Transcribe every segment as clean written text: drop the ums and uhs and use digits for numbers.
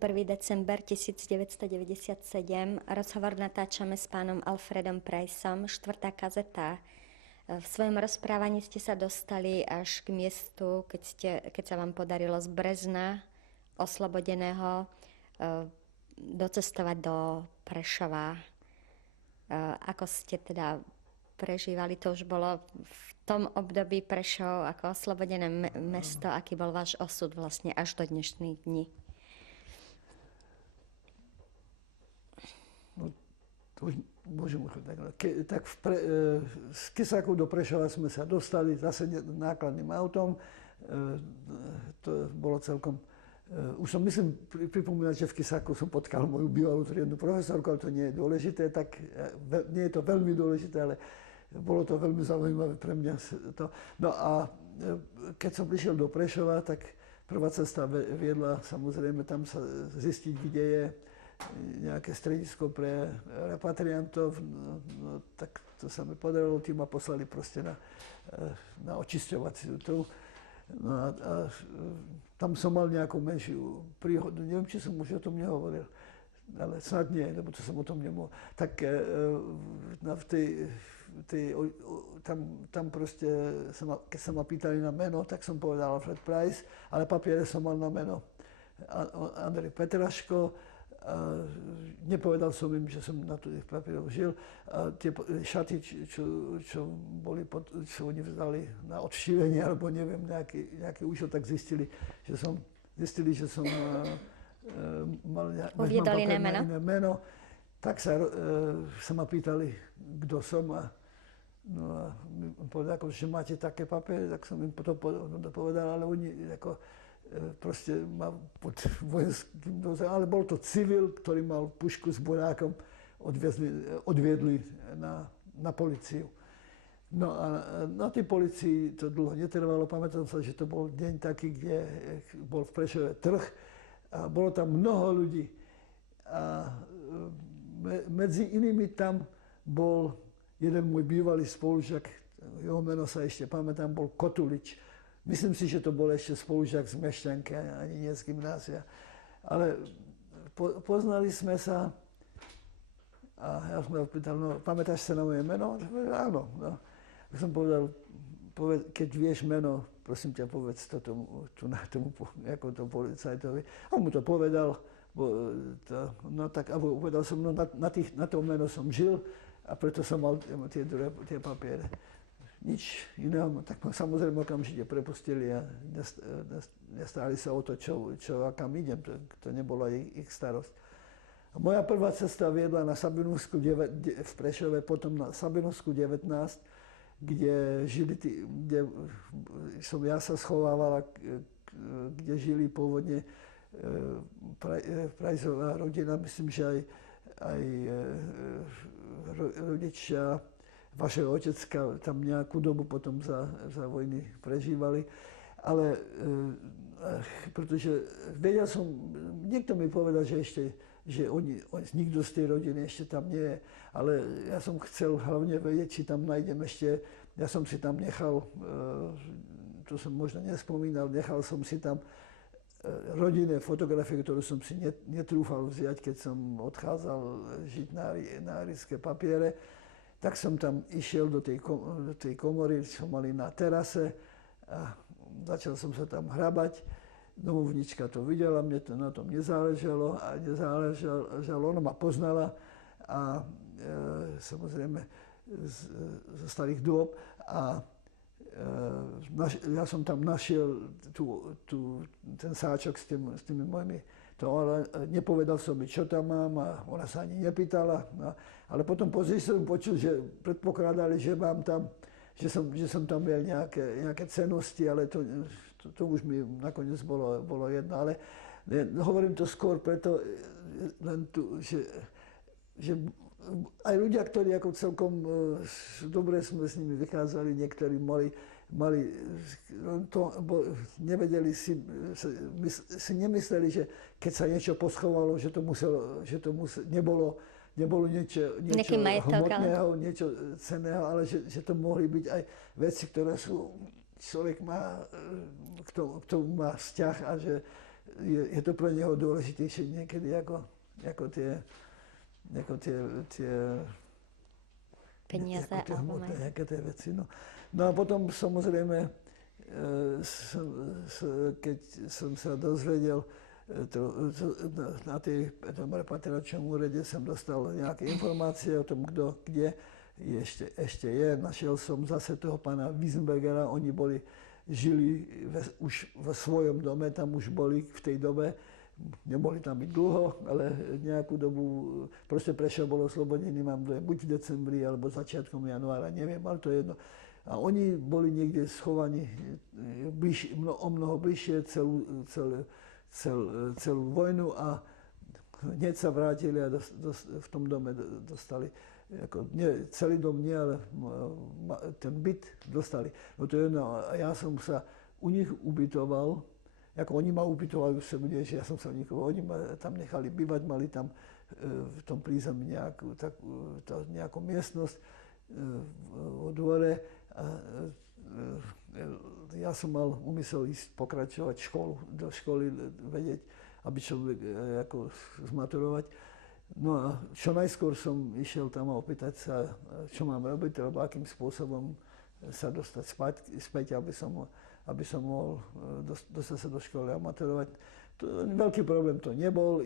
december 1997. Rozhovor natáčame s pánom Alfredom Priceom, štvrtá kazeta. V svojom rozprávaní ste sa dostali až k miestu, keď sa vám podarilo z Brezna oslobodeného docestovať do Prešova. Ako ste teda prežívali, to už bolo v tom období Prešov ako oslobodené mesto, aký bol váš osud vlastne až do dnešných dní? No, to už môžem tak z Kisaku do Prešova sme sa dostali zase nákladným autom. To bolo celkom... Už som myslím pripomínať, že v Kisaku som potkal moju bývalú triednu profesorku, ale to nie je dôležité, tak nie je to veľmi dôležité, ale bolo to veľmi zaujímavé pre mňa. No a keď som prišiel do Prešova, tak prvá cesta viedla samozrejme tam sa zistiť, kde je nejaké stredisko pre repatriantov. No, tak to sa mi podarilo, tí ma poslali proste na očisťovaciu tu. No a tam som mal nejakú menšiu príhodu. Neviem, či som už o tom nehovoril, ale snad nie, lebo to som o tom nemohol. Tak tam proste, keď sa ma pýtali na meno, tak som povedal Alfred Price, ale papiere som mal na meno Andrej Petraško. Nepovedal som im, že som na tých papieroch žil. Tie šaty, čo oni vzali na odšívenie, alebo neviem, nejaký účel, tak zistili, že som mal uviedli iné meno. Tak sa ma pýtali, kto som a povedal, že máte také papiere, tak som im to povedal, ale oni proste ma pod vojenským dozorem, ale bol to civil, ktorý mal pušku s bojákom, odviedli na políciu. No a na tej polícii to dlho netrvalo, pamätám sa, že to bol deň taký, kde bol v Prešove trh a bolo tam mnoho ľudí. A medzi inými tam bol jeden môj bývalý spolužiak, jeho meno sa ešte pamätám, bol Kotulič. Myslím si, že to bol ešte spolužiak z Mešťanky, ani nie z gymnázia. Ale poznali sme sa a ja som ho pýtal, no pamätáš sa na moje meno? Áno. No. Tak som povedal, keď vieš meno, prosím ťa, povedz to tomu policajtovi. A on mu to povedal, no tak a povedal som, no na to meno som žil a preto som mal tie papiere. Nič iného, tak ma samozrejme okamžite prepustili a nestáli sa o to, čo a kam idem, to nebola ich starosť. A moja prvá cesta viedla na Sabinovsku v Prešove, potom na Sabinovsku 19, kde som ja sa schovával, kde žili pôvodne Priceová rodina, myslím, že aj rodičia vašeho otecka tam nejakú dobu potom za vojny prežívali. Ale pretože vedel som, niekto mi povedal, že nikto z tej rodiny ešte tam nie je, ale ja som chcel hlavne vedieť, či tam nájdem ešte, ja som si tam nechal, to som možno nespomínal, nechal som si tam rodinné fotografie, ktorú som si netrúfal vziať, keď som odchádzal žiť na ríšske papiere. Tak som tam išiel do tej komory, čo mali na terase a začal som sa tam hrabať. Domovnička to videla, mne to na tom nezáležalo, ona ma poznala a samozrejme zo starých dôb a ja som tam našiel ten sáčok s tými mojimi. Ale nepovedal som mi, čo tam mám a ona sa ani nepýtala. No, ale potom pozrieť som počul, že predpokladali, že mám tam, že som tam mal nejaké cennosti, ale to už mi nakoniec bolo jedno. Ale hovorím to skôr preto, len že aj ľudia, ktorí ako celkom dobre sme s nimi vychádzali, niektorí nevedeli si nemysleli, že keď sa niečo poschovalo, že to nebolo niečo hmotného, niečo cenného, ale že to mohli byť aj veci, ktoré človek má, k tomu má vzťah a je to pre neho dôležitejšie niekedy ako tie peniaze ako tie alebo hmotné, majetok. nejaké tie veci. No a potom samozrejme, keď som sa dozvedel, na tom repatriačnom úrade som dostal nejaké informácie o tom, kto kde ešte je. Našiel som zase toho pána Wiesenbergera, oni žili už vo svojom dome, tam už boli v tej dobe, neboli tam byť dlho, ale nejakú dobu, proste Prešov bol oslobodený, mám dojem, buď v decembri, alebo začiatkom januára, neviem, ale to je jedno. A oni boli niekde schovaní o mnoho bližšie celú vojnu a hneď sa vrátili a v tom dome dostali, celý dom nie, ale ten byt dostali. No to je jedno, a ja som sa u nich ubytoval, ako oni ma ubytovali u sebe, že ja som sa oni ma tam nechali bývať, mali tam v tom prízemí nejakú miestnosť vo dvore. A ja som mal úmysel ísť pokračovať do školy, vedieť, aby človek zmaturovať. No a čo najskôr som išiel tam a opýtať sa, čo mám robiť, alebo akým spôsobom sa dostať späť, aby som mohol dostať sa do školy a maturovať. Veľký problém to nebol,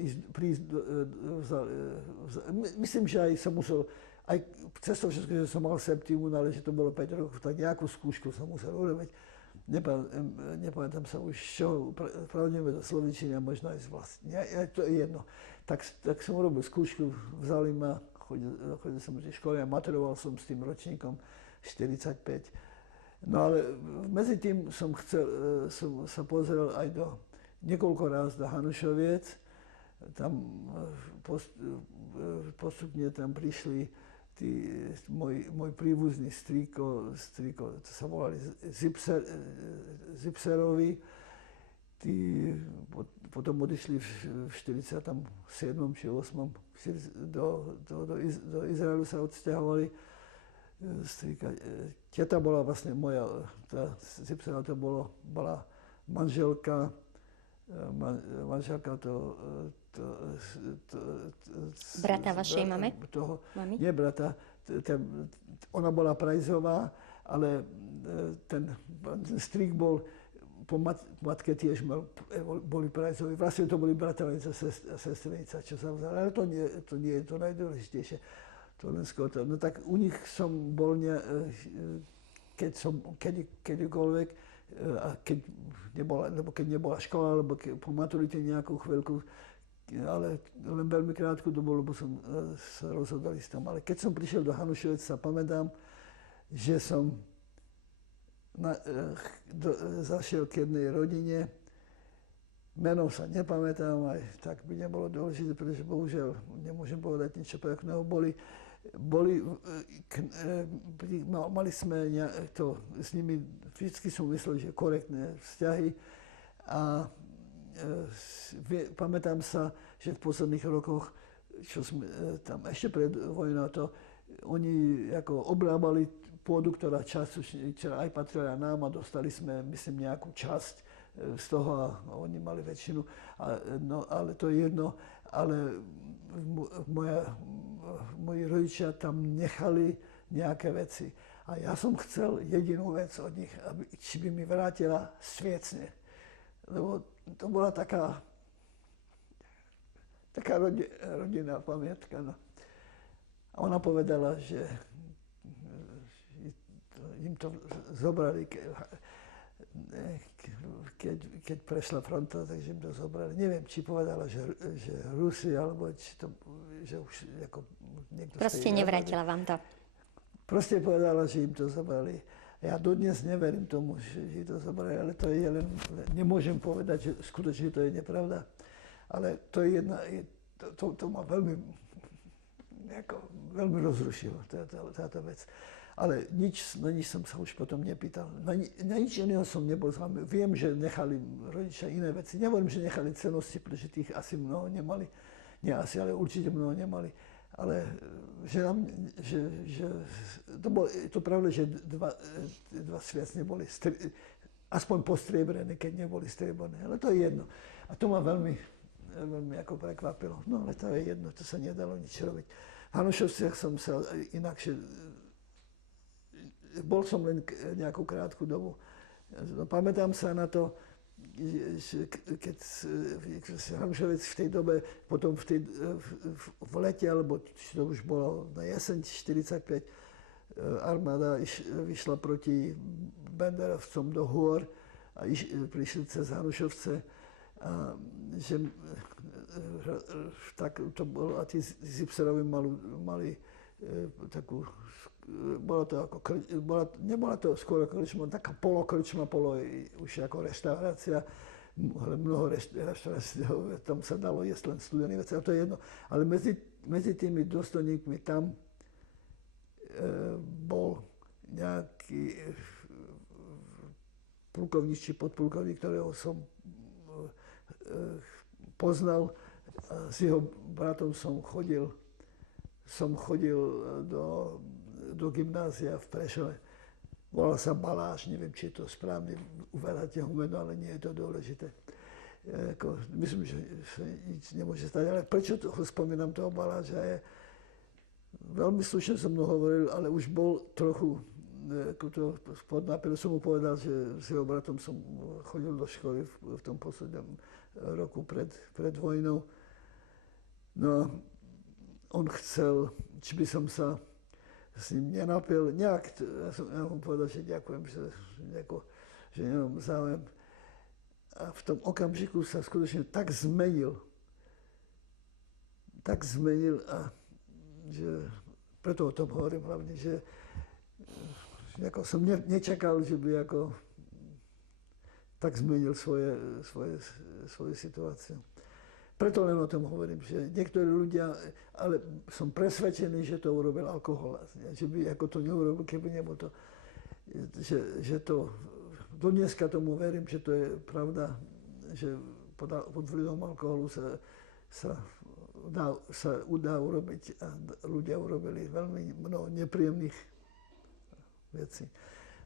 myslím, že aj som musel, aj cez to všetko, že som mal septimu, ale že to bolo 5 rokov, tak nejakú skúšku som musel urobiť. Nepamätám sa už, čo pravdepodobne do slovenčiny a možno aj z vlastne. To je jedno. Tak som urobil skúšku, vzali ma, chodil som do tej školy a maturoval som s tým ročníkom 45. No ale medzi tým som sa pozrel aj niekoľko raz do Hanušoviec. Tam postupne tam prišli môj príbuzný strýko, to sa volali Zipserovi. Potom odišli v 47. či 8. Do Izraelu sa odsťahovali. Teta bola vlastne moja, tá Zipserová to bola manželka brata vašej mamy? Nie brata, ona bola Prajzová, ale ten strik bol, po matke tiež boli Prajzovi. Vlastne to boli bratranica a sestrenica, čo sa vzala. Ale to nie je to najdôležitejšie. To len skôr to. No tak u nich som bol, kedykoľvek, a keď nebola škola, alebo po maturite nejakú chvíľku, ale len veľmi krátku dobu, lebo som sa rozhodol ísť tam. Ale keď som prišiel do Hanušoviec, sa pamätám, že som zašiel k jednej rodine. Meno sa nepamätám, aj tak by nebolo dôležité, pretože bohužiaľ nemôžem povedať niečo pekného. Mali sme to s nimi, vždy som myslel, že korektné vzťahy a pamätám sa, že v posledných rokoch, čo sme tam ešte pred vojnou, oni ako obrábali pôdu, ktorá aj patrila nám a dostali sme, myslím, nejakú časť z toho a oni mali väčšinu. Ale to je jedno, ale moji rodičia tam nechali nejaké veci. A ja som chcel jedinú vec od nich, či by mi vrátila sviecne. Lebo to bola taká rodinná pamiatka. No. A ona povedala, že im to zobrali, keď prešla fronta, takže im to zobrali. Neviem, či povedala, že Rusi, alebo či to, že už ako niekto... Proste nevrátila vám to. Proste povedala, že im to zobrali. Ja dodnes neverím tomu, že to zobrali, ale to je len... Nemôžem povedať, že skutočne to je nepravda. Ale to je jedna... To ma veľmi rozrušilo, táto vec. Ale na nič som sa už potom nepýtal. Na nič iného som nebol s vami. Viem, že nechali rodičia iné veci. Nehovorím, že nechali cennosti, pretože tých asi mnoho nemali. Nie asi, ale určite mnoho nemali. Ale to pravda, že dva sviacne boli aspoň postriebrené, keď neboli strieborné. Ale to je jedno. A to ma veľmi ako prekvapilo. No ale to je jedno, to sa nedalo nič robiť. V Hanušovciach som sa inakšie, bol som len nejakú krátku dobu. No, pamätám sa na to, keď Hanušovec v tej dobe, potom v lete, alebo to už bolo na jeseň 45, armáda vyšla proti Banderovcom do hôr a prišli cez Hanušovce. A že tak to bolo, a tí Zipserovi mali takú, nebola to skôr krčma, taká polokrčma, už ako reštaurácia, ale mnoho reštaurácií, tam sa dalo jesť len studené veci, a to je jedno. Ale medzi tými dôstojníkmi tam bol nejaký plukovník či podplukovník, ktorého som poznal. S jeho bratom som chodil do gymnázia v Prešove. Volal sa Baláš, neviem, či je to správne, uvedáte ho meno, ale nie je to dôležité. Myslím, že nič nemôže stať, ale prečo ho spomínam toho Baláža je, veľmi slušne som mnou hovoril, ale už bol trochu, pod nápil som mu povedal, že s jeho bratom som chodil do školy v tom poslednom roku pred vojnou. No, on chcel, či by som sa s ním nenapil. Ja mu povedal, že ďakujem, že nemám záujem. A v tom okamžiku sa skutočne tak zmenil, a že preto o tom hovorím hlavne, že ako som nečakal, že by ako tak zmenil svoju situáciu. Preto len o tom hovorím, že niektorí ľudia, ale som presvedčený, že to urobil alkohol. Že by ako to neurobil, keby nebol to. Že to, do dneska tomu verím, že to je pravda, že pod vplyvom alkoholu sa udá urobiť a ľudia urobili veľmi mnoho nepríjemných vecí.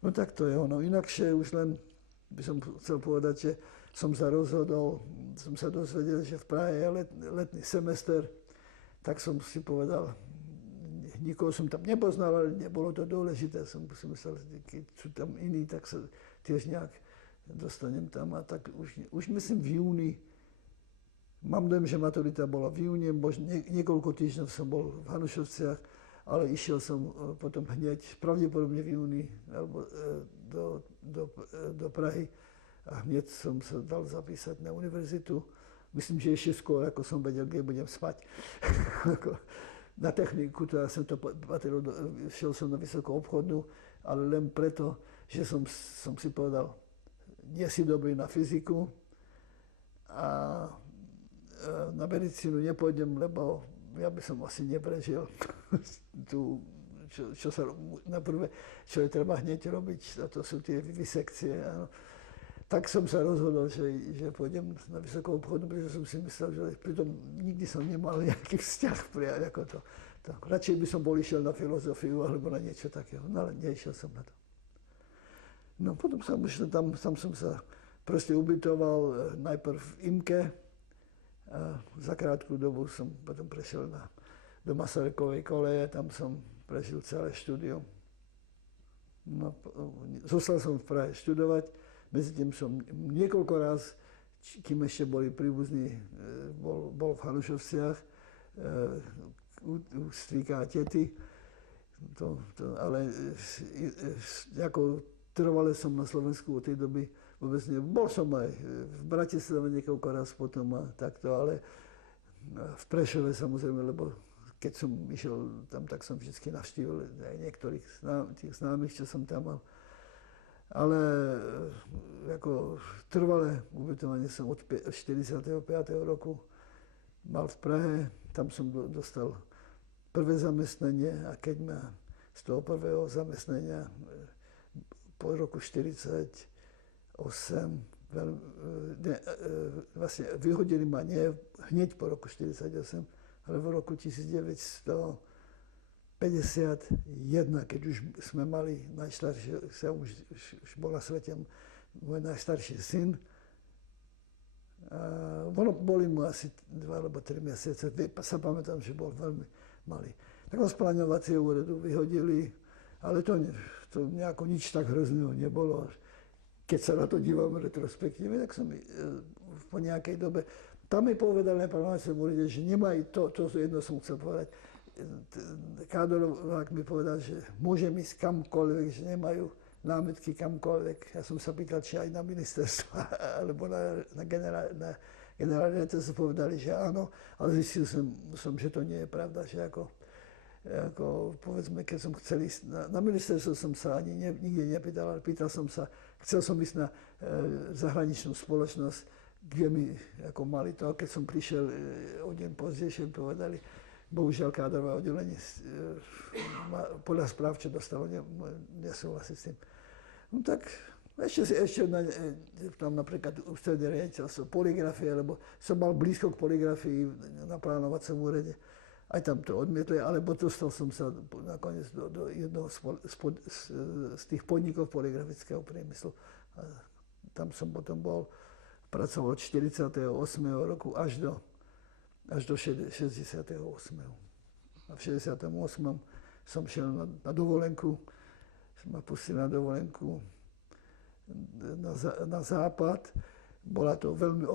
No tak to je ono. Inakšie už len by som chcel povedať, že som sa dozvedel, že v Prahe je letný semester, tak som si povedal, nikoho som tam nepoznal, ale nebolo to dôležité. Som si myslel, keď sú tam iní, tak sa tiež nejak dostanem tam. A tak už myslím v júni, mám dojem, že maturita bola v júni, niekoľko týždňov som bol v Hanušovciach, ale išiel som potom hneď, pravdepodobne v júni, alebo do Prahy. A hneď som sa dal zapísať na univerzitu. Myslím, že ešte skôr, ako som vedel, kde budem spať. Na techniku, teda som to patril, šiel som na vysokú obchodnú, ale len preto, že som si povedal, nie si dobrý na fyziku a na medicínu nepôjdem, lebo ja by som asi neprežil čo je treba hneď robiť, a to sú tie vivisekcie. Tak som sa rozhodol, že pôjdem na vysokú obchodu, pretože som si myslel, že pritom nikdy som nemal nejaký vzťah ako to. Radšej by som bol išiel na filozofiu alebo na niečo takého, no ale neišiel som na to. No potom som tam som sa proste ubytoval najprv v IMKE a za krátku dobu som potom prešiel do Masarykovej koleje, tam som prežil celé štúdium. No, zostal som v Prahe študovať. Medzi tým som niekoľko raz, kým ešte boli príbuzní, bol v Hanušovciach u strýka a tety. Ale ako trvale som na Slovensku od tej doby vôbec bol som aj v Bratislave niekoľko raz potom a takto, ale v Prešove samozrejme, lebo keď som išiel tam, tak som vždy navštívil aj niektorých tých známych, čo som tam mal. Ale ako trvalé ubytovanie som od 45. roku mal v Prahe. Tam som dostal prvé zamestnanie a keď ma z toho prvého zamestnania po roku 48 vlastne vyhodili ma nie hneď po roku 48, ale v roku 1951, keď už sme mali najstaršie, už bol na svete môj najstarší syn, Boli mu asi 2 alebo 3 mesiace, sa pamätám, že bol veľmi malý. Tak ho z pláňovacieho úradu vyhodili, ale to nejako nič tak hrozného nebolo. Keď sa na to dívam retrospektívne, tak som po nejakej dobe, tam mi povedal na pláňovacom úrade, že nemajú to jedno som chcel povedať. Kádorák mi povedal, že môžem ísť kamkoľvek, že nemajú námietky kamkoľvek. Ja som sa pýtal, či aj na ministerstvo, alebo na generálne riaditeľstvo povedali, že áno, ale zistil som, že to nie je pravda, že ako povedzme, keď som chcel ísť na ministerstvo, som sa ani nikde nepýtal, ale pýtal som sa, chcel som ísť na zahraničnú spoločnosť, kde mi ako mali to, keď som prišiel o deň pozdejšie, povedali, bohužiaľ kádrové oddelenie podľa správ, čo dostalo, nesúhlasí s tým. No tak ešte tam napríklad ústredné riaditeľstvo poligrafie, lebo som mal blízko k poligrafii na plánovacom úrade. Aj tam to odmietli, alebo dostal som sa nakoniec do jednoho z tých podnikov poligrafického priemyslu. A tam som potom pracoval od 48. roku až do 68. A v 68. som šiel na dovolenku, ma pustil na dovolenku na západ. Bola to veľmi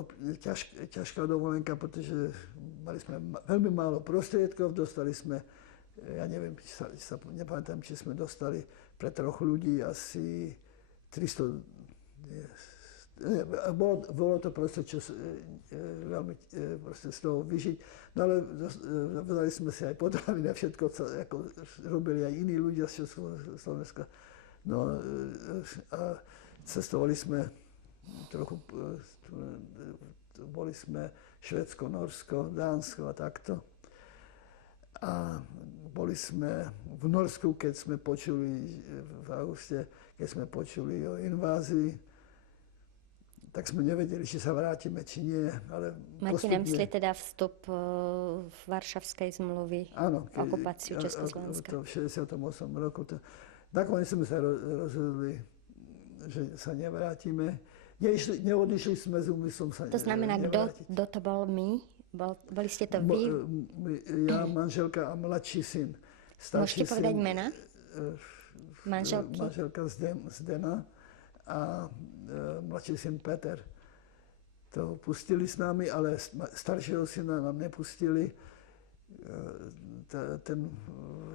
ťažká dovolenka, pretože mali sme veľmi málo prostriedkov, dostali sme, ja neviem, nepamätám, či sme dostali pre 3 ľudí asi 300, bolo to proste veľmi z toho vyžiť, no ale dali sme si aj potraviny a všetko, ako robili aj iní ľudia z Slovenska. No a cestovali sme trochu, boli sme Švédsko, Norsko, Dánsko a takto. A boli sme v Norsku, keď sme počuli v auguste, keď sme počuli o invázii, tak sme nevedeli, či sa vrátime, či nie, ale máte na mysli teda vstup Varšavskej zmluvy, áno, okupáciu Československa? V 68. roku. Nakoniec sme sa rozhodli, že sa nevrátime. Neodišli sme s úmyslom sa nevrátiť. To znamená, kto to bol my? Boli ste to vy? Ja, manželka a mladší syn. Môžete povedať mena manželky? Manželka Zdena a mladší syn Peter. To pustili s nami, ale staršieho syna nám nepustili. Ten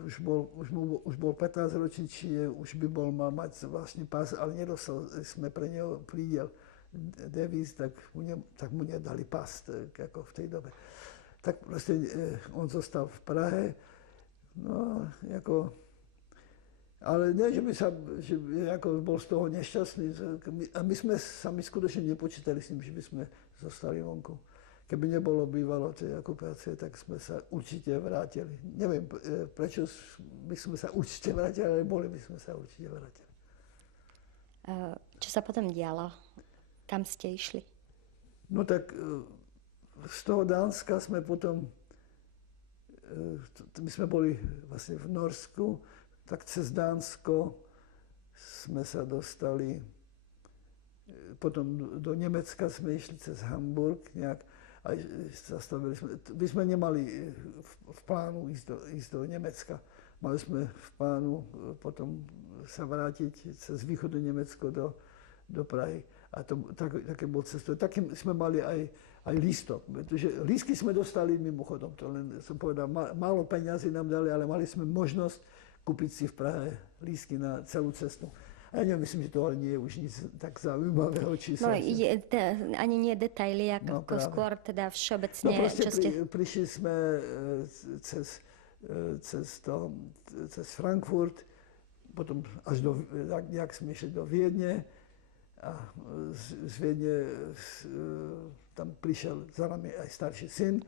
už bol 15 ročný, čiže už by mal mať vlastný pás, ale nedostal sme pre neho prídel devíz, tak mu nedali pás, tak ako v tej dobe. Tak proste on zostal v Prahe, no ako, ale nie, že by ako bol z toho nešťastný. A my sme sami skutočne nepočítali s tým, že by sme zostali vonku. Keby nebolo bývalo tej okupácie, tak sme sa určite vrátili. Neviem, prečo by sme sa určite vrátili, ale boli by sme sa určite vrátili. Čo sa potom dialo? Kam ste išli? No tak z toho Dánska sme potom, my sme boli vlastne v Norsku, tak cez Dánsko sme sa dostali, potom do Nemecka sme išli cez Hamburg nejak, a zastavili sme. My sme nemali v plánu ísť do Nemecka. Mali sme v plánu potom sa vrátiť cez východné Nemecko do Prahy. A také bol cestou. Takým sme mali aj lístok. Pretože lístky sme dostali mimochodom. To len som povedal, málo peňazí nám dali, ale mali sme možnosť kúpiť si v Prahe lístky na celú cestu. A ja nemyslím, že to ale nie je už nic tak zaujímavého. No, ani nie detaily, ako skôr teda všeobecne. No proste prišli sme cez Frankfurt, potom až jak sme išli do Viedne. A z Viedne tam prišiel za nami aj starší syn.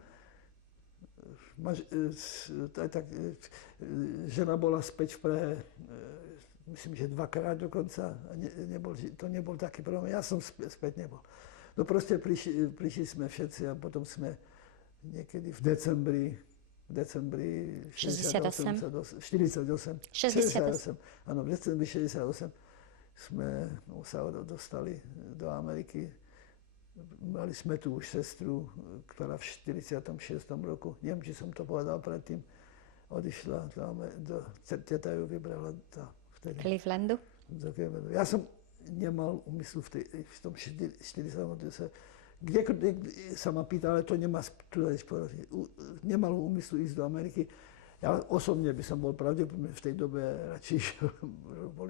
Žena bola späť v Prahe, myslím, že 2-krát dokonca. To nebol taký problém. Ja som späť nebol. No proste prišli sme všetci a potom sme niekedy v decembri 68. Áno, v decembri 68 sme sa dostali do Ameriky Mali sme tu už sestru, ktorá v 46. roku, neviem, či som to povedal predtým, odišla teta ju vybrala vtedy. Clevelandu? Ja som nemal úmyslu v tom 40. Kde sa ma pýtal, ale to nemá tu povedať. Nemal úmyslu ísť do Ameriky. Ja osobne by som bol pravdepodobne v tej dobe radšej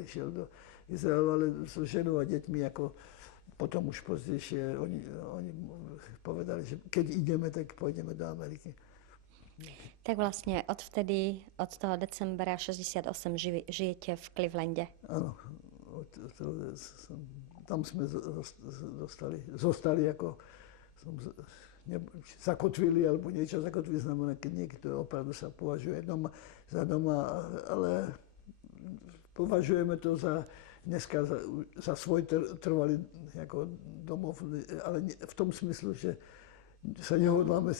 išiel do Izraelu, ale so ženou a deťmi, ako potom už pozdejšie, oni povedali, že keď ideme, tak pôjdeme do Ameriky. Tak vlastne odvtedy, od toho decembra 68 žijete v Clevelande. Áno, tam sme zostali ako zakotvili, alebo niečo zakotvili znamená, keď niekto opravdu sa považuje za doma, ale považujeme to dneska za svoj trvalý ako domov, ale v tom smyslu, že sa nehodláme,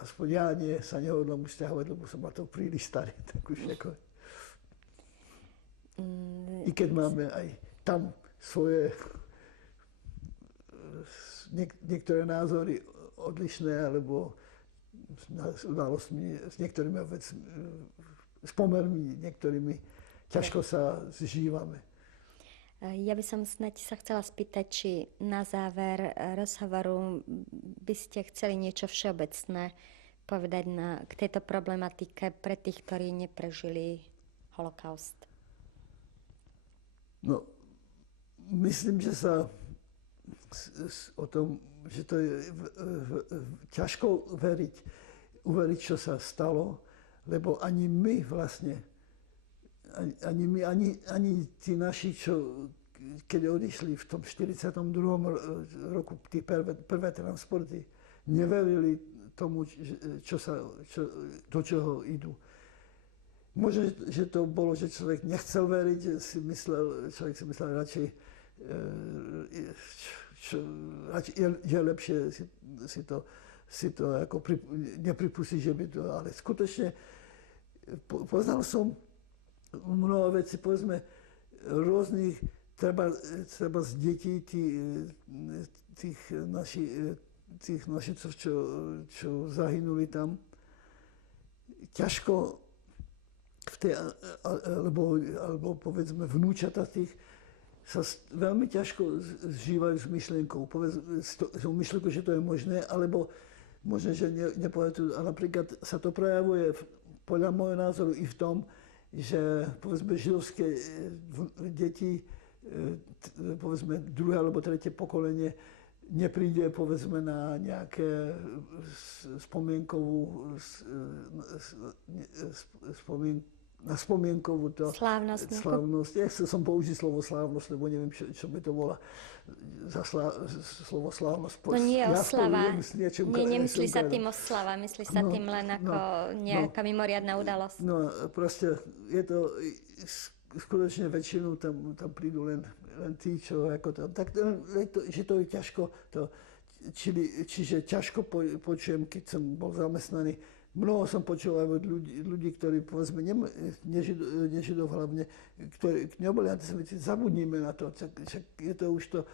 aspoň ja nie, sa nehodlám už stiahovať, lebo som na to príliš starý, tak už ako... I keď máme aj tam svoje niektoré názory odlišné, alebo s udalostmi, s niektorými vecmi, s pomermi niektorými ťažko sa zžívame. Ja by som snáď sa chcela spýtať, či na záver rozhovoru by ste chceli niečo všeobecné povedať k tejto problematike pre tých, ktorí neprežili holokaust. No, myslím, že sa o tom, že to je ťažko uveriť, čo sa stalo, lebo ani my vlastne, ani tí naši, čo keď odišli v tom 42. roku tí prvé transporty, neverili tomu, do čoho idú. Možno, že to bolo, že človek nechcel veriť, človek si myslel radšej, je lepšie si to ako nepripustiť, že by to, ale skutočne poznal som mnoho vecí, povedzme, rôznych, treba z detí tých našich, čo zahynuli tam. Ťažko alebo povedzme vnúčata tých sa veľmi ťažko zžívajú s myšlienkou. Že to je možné, alebo možno, že nepovedajú. A napríklad sa to prejavuje podľa môjho názoru i v tom, že povedzme židovské deti, povedzme druhé alebo tretie pokolenie, nepríde povedzme na nejaké spomienkovú slávnosť. Ja som použiť slovo slávnosť, lebo neviem, čo by to bola za slovo slávnosť. No nie je oslava. Nemyslí sa tým oslava, myslí sa tým len ako nejaká mimoriadna udalosť. No proste je to, skutočne väčšinou tam prídu len tí, čo ako to, tak že to je ťažko, čiže ťažko počujem, keď som bol zamestnaný. Mnoho som počul aj od ľudí, ktorí, povedzme, nežidov hlavne, ktorí neboli antisemiti, zabudnime na to, je to už to,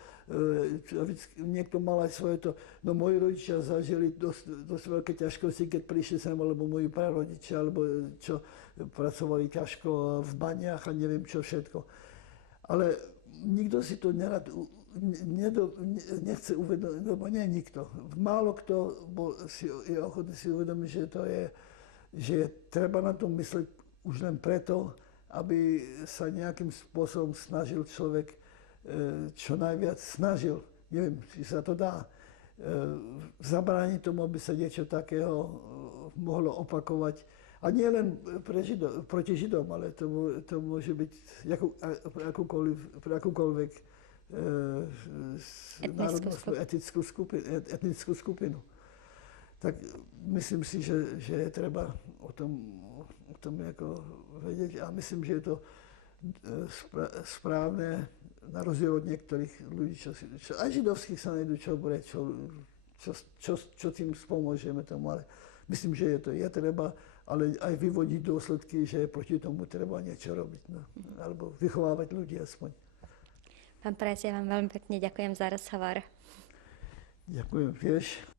niekto mal aj svoje to, no moji rodičia zažili dosť veľké ťažkosti, keď prišli sem, alebo moji prarodičia, alebo čo pracovali ťažko v baniach a neviem čo všetko. Ale nikto si to nerad nechce uvedomiť, lebo nie nikto. Málo kto je ochotný si uvedomiť, že treba na to mysleť už len preto, aby sa nejakým spôsobom snažil človek, čo najviac snažil, neviem, či sa to dá, zabrániť tomu, aby sa niečo takého mohlo opakovať. A nie len proti Židom, ale to môže byť pre akúkoľvek etnickú skupinu. Tak myslím si, že je treba o tom ako vedieť a myslím, že je to správne na rozdiel od niektorých ľudí, čo aj židovských sa nájdú, čo tým spomôžeme tomu, ale myslím, že je treba, ale aj vyvodiť dôsledky, že proti tomu treba niečo robiť, no, alebo vychovávať ľudí aspoň. Pán Prajs, ja vám veľmi pekne ďakujem za rozhovor. Ďakujem tiež.